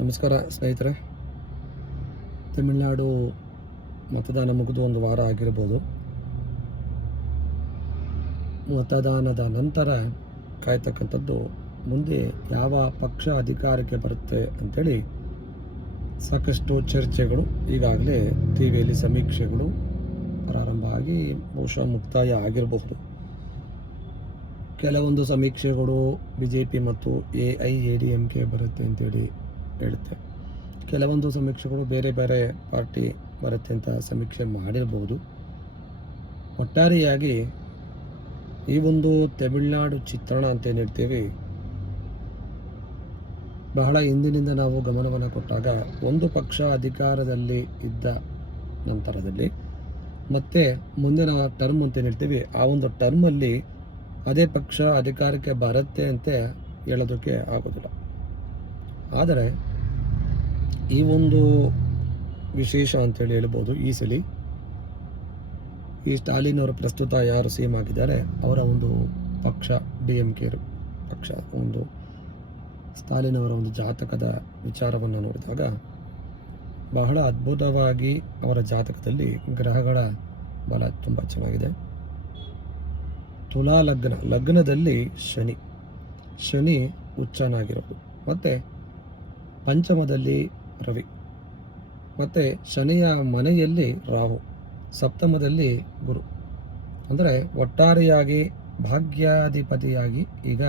ನಮಸ್ಕಾರ ಸ್ನೇಹಿತರೆ. ತಮಿಳುನಾಡು ಮತದಾನ ಮುಗಿದು ಒಂದು ವಾರ ಆಗಿರ್ಬೋದು. ಮತದಾನದ ನಂತರ ಕಾಯ್ತಕ್ಕಂಥದ್ದು ಮುಂದೆ ಯಾವ ಪಕ್ಷ ಅಧಿಕಾರಕ್ಕೆ ಬರುತ್ತೆ ಅಂಥೇಳಿ ಸಾಕಷ್ಟು ಚರ್ಚೆಗಳು ಈಗಾಗಲೇ ಟಿ ವಿಯಲ್ಲಿ ಸಮೀಕ್ಷೆಗಳು ಪ್ರಾರಂಭ ಆಗಿ ಬಹುಶಃ ಮುಕ್ತಾಯ ಆಗಿರಬಹುದು. ಕೆಲವೊಂದು ಸಮೀಕ್ಷೆಗಳು BJP ಮತ್ತು AIADMK ಬರುತ್ತೆ ಅಂತೇಳಿ ಹೇಳುತ್ತೆ. ಕೆಲವೊಂದು ಸಮೀಕ್ಷೆಗಳು ಬೇರೆ ಬೇರೆ ಪಾರ್ಟಿ ಬರುತ್ತೆ ಅಂತ ಸಮೀಕ್ಷೆ ಮಾಡಿರಬಹುದು. ಒಟ್ಟಾರೆಯಾಗಿ ಈ ಒಂದು ತಮಿಳುನಾಡು ಚಿತ್ರಣ ಅಂತ ಏನು ಹೇಳ್ತೀವಿ, ಬಹಳ ಹಿಂದಿನಿಂದ ನಾವು ಗಮನವನ್ನು ಕೊಟ್ಟಾಗ ಒಂದು ಪಕ್ಷ ಅಧಿಕಾರದಲ್ಲಿ ಇದ್ದ ನಂತರದಲ್ಲಿ ಮತ್ತೆ ಮುಂದಿನ ಟರ್ಮ್ ಅಂತ ಏನು ಹೇಳ್ತೀವಿ, ಆ ಒಂದು ಟರ್ಮಲ್ಲಿ ಅದೇ ಪಕ್ಷ ಅಧಿಕಾರಕ್ಕೆ ಬರುತ್ತೆ ಅಂತ ಹೇಳೋದಕ್ಕೆ ಆಗೋದಿಲ್ಲ. ಆದರೆ ಈ ಒಂದು ವಿಶೇಷ ಅಂತೇಳಿ ಹೇಳ್ಬೋದು. ಈ ಸಲ ಈ ಸ್ಟಾಲಿನ್ ಅವರು ಪ್ರಸ್ತುತ ಯಾರು CM ಆಗಿದ್ದಾರೆ ಅವರ ಒಂದು ಪಕ್ಷ DMK ಪಕ್ಷ ಒಂದು ಸ್ಟಾಲಿನ್ ಅವರ ಒಂದು ಜಾತಕದ ವಿಚಾರವನ್ನು ನೋಡಿದಾಗ ಬಹಳ ಅದ್ಭುತವಾಗಿ ಅವರ ಜಾತಕದಲ್ಲಿ ಗ್ರಹಗಳ ಬಲ ತುಂಬ ಚೆನ್ನಾಗಿದೆ. ತುಲಾ ಲಗ್ನದಲ್ಲಿ ಶನಿ ಉಚ್ಚನಾಗಿರೋದು, ಮತ್ತು ಪಂಚಮದಲ್ಲಿ ರವಿ, ಮತ್ತು ಶನಿಯ ಮನೆಯಲ್ಲಿ ರಾಹು, ಸಪ್ತಮದಲ್ಲಿ ಗುರು. ಅಂದರೆ ಒಟ್ಟಾರೆಯಾಗಿ ಭಾಗ್ಯಾಧಿಪತಿಯಾಗಿ ಈಗ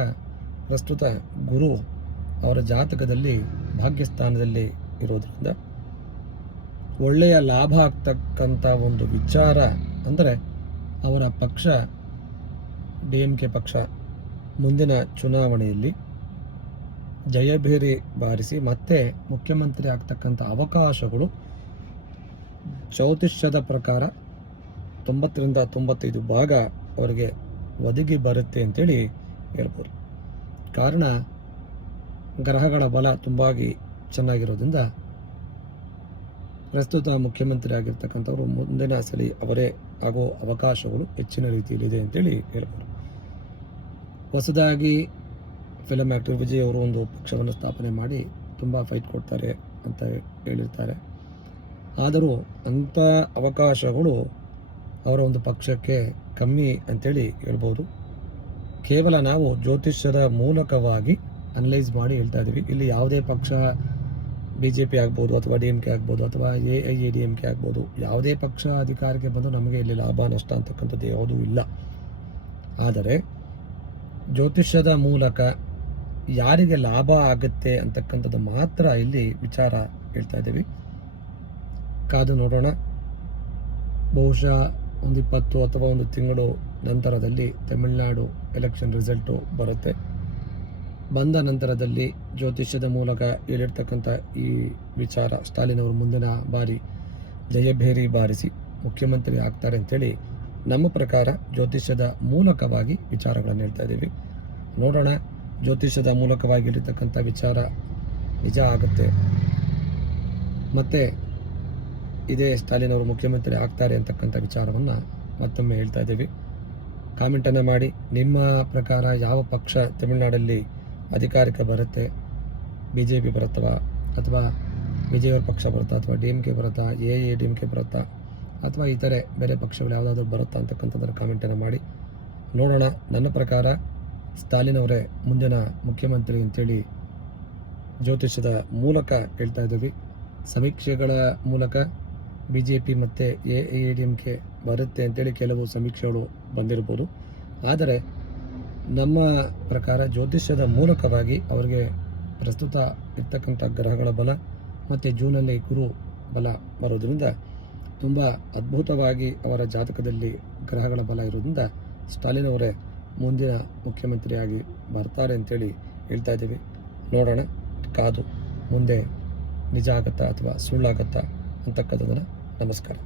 ಪ್ರಸ್ತುತ ಗುರು ಅವರ ಜಾತಕದಲ್ಲಿ ಭಾಗ್ಯಸ್ಥಾನದಲ್ಲಿ ಇರೋದ್ರಿಂದ ಒಳ್ಳೆಯ ಲಾಭ ಆಗ್ತಕ್ಕಂಥ ಒಂದು ವಿಚಾರ ಅಂದರೆ ಅವರ ಪಕ್ಷ DMK ಪಕ್ಷ ಮುಂದಿನ ಚುನಾವಣೆಯಲ್ಲಿ ಜಯಭೇರಿ ಬಾರಿಸಿ ಮತ್ತೆ ಮುಖ್ಯಮಂತ್ರಿ ಆಗ್ತಕ್ಕಂಥ ಅವಕಾಶಗಳು ಜ್ಯೋತಿಷ್ಯದ ಪ್ರಕಾರ 90ರಿಂದ 95 ಭಾಗ ಅವರಿಗೆ ಒದಗಿ ಬರುತ್ತೆ ಅಂತೇಳಿ ಹೇಳ್ಬೋದು. ಕಾರಣ ಗ್ರಹಗಳ ಬಲ ತುಂಬಾಗಿ ಚೆನ್ನಾಗಿರೋದ್ರಿಂದ ಪ್ರಸ್ತುತ ಮುಖ್ಯಮಂತ್ರಿ ಆಗಿರ್ತಕ್ಕಂಥವ್ರು ಮುಂದಿನ ಸಲ ಅವರೇ ಆಗೋ ಅವಕಾಶಗಳು ಹೆಚ್ಚಿನ ರೀತಿಯಲ್ಲಿದೆ ಅಂತೇಳಿ ಹೇಳ್ಬೋದು. ಹೊಸದಾಗಿ ಫಿಲಮ್ ಆ್ಯಕ್ಟರ್ ವಿಜಯ್ ಅವರು ಒಂದು ಪಕ್ಷವನ್ನು ಸ್ಥಾಪನೆ ಮಾಡಿ ತುಂಬ ಫೈಟ್ ಕೊಡ್ತಾರೆ ಅಂತ ಹೇಳಿರ್ತಾರೆ. ಆದರೂ ಅಂಥ ಅವಕಾಶಗಳು ಅವರ ಒಂದು ಪಕ್ಷಕ್ಕೆ ಕಮ್ಮಿ ಅಂತೇಳಿ ಹೇಳ್ಬೋದು. ಕೇವಲ ನಾವು ಜ್ಯೋತಿಷ್ಯದ ಮೂಲಕವಾಗಿ ಅನಲೈಸ್ ಮಾಡಿ ಹೇಳ್ತಾ ಇದ್ದೀವಿ. ಇಲ್ಲಿ ಯಾವುದೇ ಪಕ್ಷ BJP ಆಗ್ಬೋದು ಅಥವಾ DMK ಆಗ್ಬೋದು ಅಥವಾ AIADMK ಆಗ್ಬೋದು, ಯಾವುದೇ ಪಕ್ಷ ಅಧಿಕಾರಕ್ಕೆ ಬಂದು ನಮಗೆ ಇಲ್ಲಿ ಲಾಭ ನಷ್ಟ ಅಂತಕ್ಕಂಥದ್ದು ಯಾವುದೂ ಇಲ್ಲ. ಆದರೆ ಜ್ಯೋತಿಷ್ಯದ ಮೂಲಕ ಯಾರಿಗೆ ಲಾಭ ಆಗುತ್ತೆ ಅಂತಕ್ಕಂಥದ್ದು ಮಾತ್ರ ಇಲ್ಲಿ ವಿಚಾರ ಹೇಳ್ತಾ ಇದ್ದೀವಿ. ಕಾದು ನೋಡೋಣ. ಬಹುಶಃ ಒಂದು 20 ಅಥವಾ ಒಂದು ತಿಂಗಳು ನಂತರದಲ್ಲಿ ತಮಿಳುನಾಡು ಎಲೆಕ್ಷನ್ ರಿಸಲ್ಟು ಬರುತ್ತೆ. ಬಂದ ನಂತರದಲ್ಲಿ ಜ್ಯೋತಿಷ್ಯದ ಮೂಲಕ ಹೇಳಿರ್ತಕ್ಕಂಥ ಈ ವಿಚಾರ ಸ್ಟಾಲಿನ್ ಅವರು ಮುಂದಿನ ಬಾರಿ ಜಯಭೇರಿ ಬಾರಿಸಿ ಮುಖ್ಯಮಂತ್ರಿ ಆಗ್ತಾರೆ ಅಂಥೇಳಿ ನಮ್ಮ ಪ್ರಕಾರ ಜ್ಯೋತಿಷ್ಯದ ಮೂಲಕವಾಗಿ ವಿಚಾರಗಳನ್ನು ಹೇಳ್ತಾ ಇದ್ದೀವಿ. ನೋಡೋಣ, ಜ್ಯೋತಿಷ್ಯದ ಮೂಲಕವಾಗಿ ಹೇಳಿರ್ತಕ್ಕಂಥ ವಿಚಾರ ನಿಜ ಆಗುತ್ತೆ, ಮತ್ತು ಇದೇ ಸ್ಟಾಲಿನ್ ಅವರು ಮುಖ್ಯಮಂತ್ರಿ ಆಗ್ತಾರೆ ಅಂತಕ್ಕಂಥ ವಿಚಾರವನ್ನು ಮತ್ತೊಮ್ಮೆ ಹೇಳ್ತಾ ಇದ್ದೀವಿ. ಕಾಮೆಂಟನ್ನು ಮಾಡಿ, ನಿಮ್ಮ ಪ್ರಕಾರ ಯಾವ ಪಕ್ಷ ತಮಿಳುನಾಡಲ್ಲಿ ಅಧಿಕಾರಕ್ಕೆ ಬರುತ್ತೆ? BJP ಬರುತ್ತವಾ, ಅಥವಾ ವಿಜಯ್ ಅವ್ರ ಪಕ್ಷ ಬರುತ್ತಾ, ಅಥವಾ DMK ಬರುತ್ತಾ, AIADMK ಬರುತ್ತಾ, ಅಥವಾ ಇತರೆ ಬೇರೆ ಪಕ್ಷಗಳು ಯಾವುದಾದ್ರೂ ಬರುತ್ತಾ ಅಂತಕ್ಕಂಥದ್ದನ್ನು ಕಾಮೆಂಟನ್ನು ಮಾಡಿ ನೋಡೋಣ. ನನ್ನ ಪ್ರಕಾರ ಸ್ಟಾಲಿನ್ ಅವರೇ ಮುಂದಿನ ಮುಖ್ಯಮಂತ್ರಿ ಅಂತೇಳಿ ಜ್ಯೋತಿಷ್ಯದ ಮೂಲಕ ಹೇಳ್ತಾ ಇದ್ದೀವಿ. ಸಮೀಕ್ಷೆಗಳ ಮೂಲಕ BJP ಮತ್ತು AIADMK ಬರುತ್ತೆ ಅಂತೇಳಿ ಕೆಲವು ಸಮೀಕ್ಷೆಗಳು ಬಂದಿರ್ಬೋದು. ಆದರೆ ನಮ್ಮ ಪ್ರಕಾರ ಜ್ಯೋತಿಷ್ಯದ ಮೂಲಕವಾಗಿ ಅವರಿಗೆ ಪ್ರಸ್ತುತ ಇರ್ತಕ್ಕಂಥ ಗ್ರಹಗಳ ಬಲ ಮತ್ತು ಜೂನಲ್ಲಿ ಗುರು ಬಲ ಬರೋದ್ರಿಂದ ತುಂಬ ಅದ್ಭುತವಾಗಿ ಅವರ ಜಾತಕದಲ್ಲಿ ಗ್ರಹಗಳ ಬಲ ಇರೋದ್ರಿಂದ ಸ್ಟಾಲಿನ್ ಅವರೇ ಮುಂದಿನ ಮುಖ್ಯಮಂತ್ರಿಯಾಗಿ ಬರ್ತಾರೆ ಅಂತೇಳಿ ಹೇಳ್ತಾ ಇದ್ದೀವಿ. ನೋಡೋಣ, ಕಾದು ಮುಂದೆ ನಿಜ ಆಗುತ್ತಾ ಅಥವಾ ಸುಳ್ಳಾಗುತ್ತಾ ಅಂತಕ್ಕಂಥದ್ದನ್ನು. ನಮಸ್ಕಾರ.